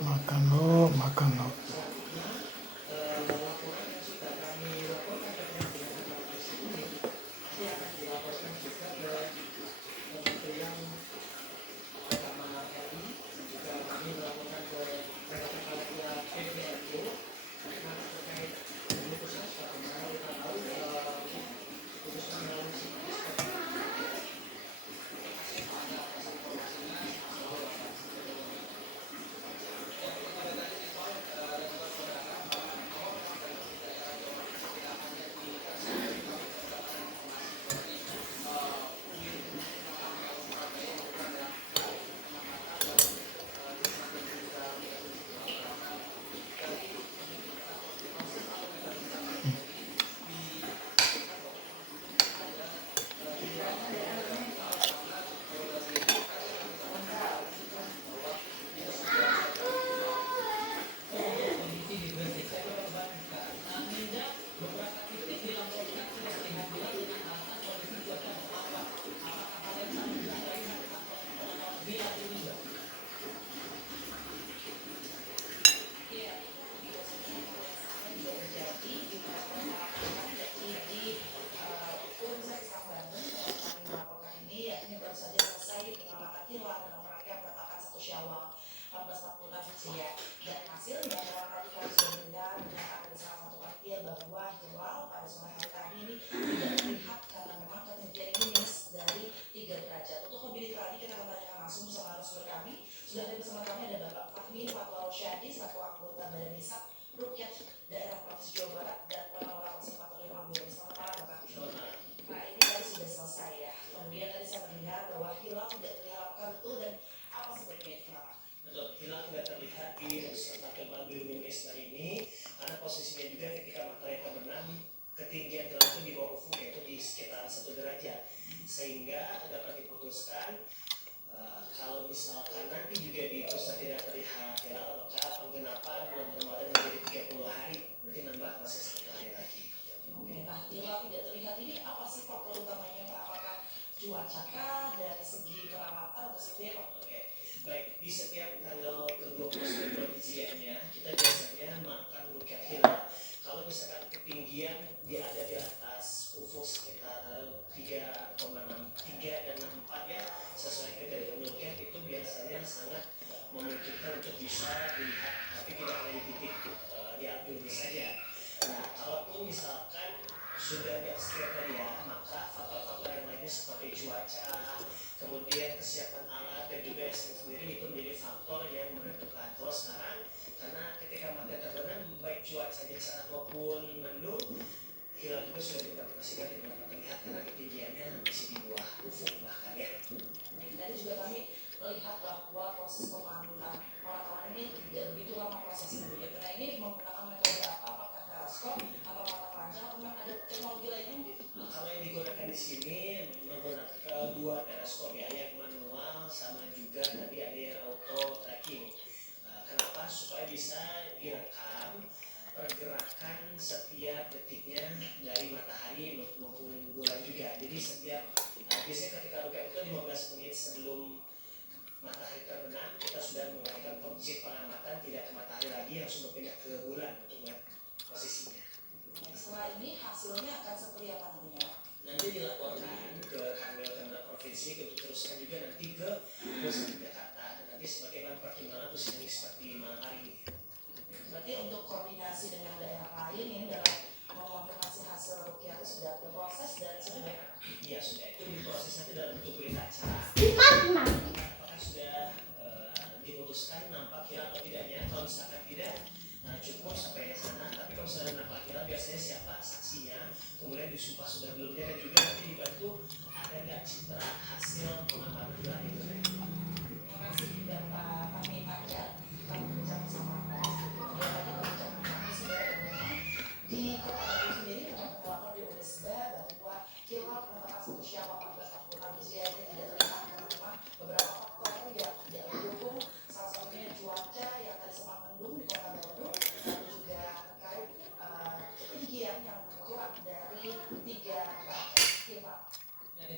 Makan lo, makan lo.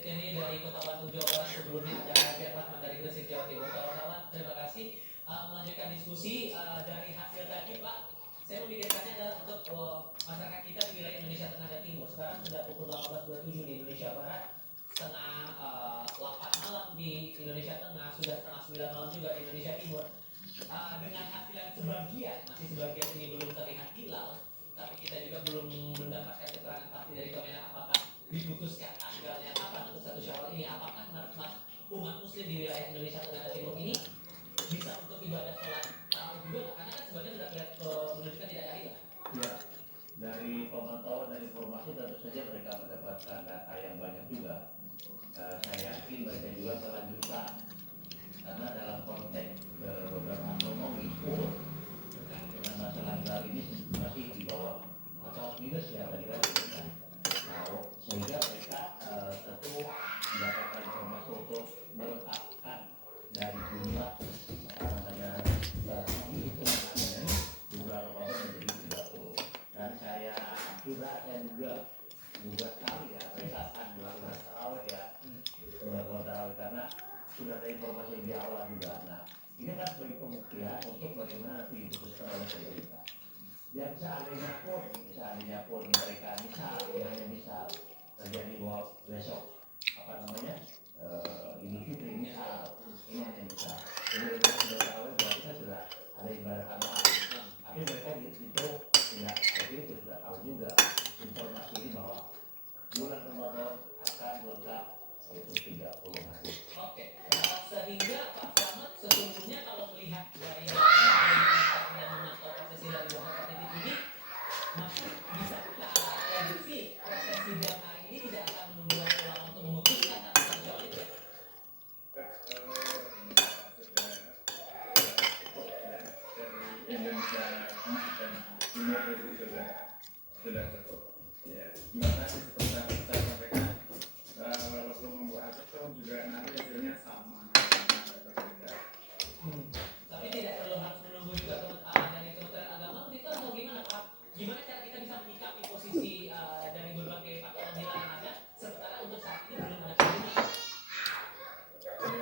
Ini dari Kota Bandung, Jawa Barat. Sebelumnya ada Firman saya memikirkannya adalah untuk masyarakat kita di wilayah Indonesia Tengah dan Timur. Sekarang sudah pukul 18.27 di Indonesia Barat, setengah 8 malam di Indonesia Tengah, sudah setengah 9 malam juga di Indonesia Timur. Dengan hasil yang sebagian, masih sebagian ini belum terlihat hilal, tapi kita juga belum mendapatkan keterangan pasti dari Kemenak apakah diputuskan tanggalnya kapan untuk 1 Syawal ini. Apakah umat Muslim di wilayah Indonesia Tengah dan Timur ini bisa untuk ibadah sholat tarawih juga? Karena kan sebagian sudah menunjukkan tidak ada hilal. Ya, dari pemantauan dan informasi tentu saja mereka mendapatkan data yang banyak juga. Saya yakin mereka juga melanjutkan karena dalam konteks beberapa astronomi terkait dengan masalah hilal ini masih di bawah atau minus ya tadi kan. Nah, sehingga mereka tentu mendapatkan informasi untuk melengkapkan dari jumlah jumlah Ramadan menjadi 30. Dan saya juga sekali ya mereka akan melakukan tarawih ya, melakukan tarawih karena sudah ada informasi di awal juga. Nah, ini kan bagi pembuktian untuk bagaimana nanti diputuskan oleh pemerintah. Yang seandainya pun mereka misal terjadi bahwa besok Idul Fitri misal ini hanya misal ini sudah tahu bahwa kita sudah ada ibadah tambahan, tapi mereka itu tidak seperti itu, sudah tahu juga informasi ini bahwa bulan Ramadan akan lengkap yaitu 30 hari. Oke, sehingga Pak Slamet sesungguhnya kalau melihat dari dan memantau prosesi dari beberapa titik ini, maka bisa kita prediksi proses sidang hari ini tidak akan menunggu waktu lama untuk memutuskan tentang sejauh itu. Indonesia dan Timur itu sudah cukup. Ya, terima kasih seperti yang kita sampaikan. Walaupun membuat itu juga nanti hasilnya sama, berbeda. Tapi tidak perlu harus menunggu juga dari Kementerian Agama begitu atau gimana Pak? Gimana cara kita bisa menyikapi posisi dari berbagai pantauan hilal yang ada, sementara untuk saat ini belum ada keputusan?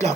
Ya,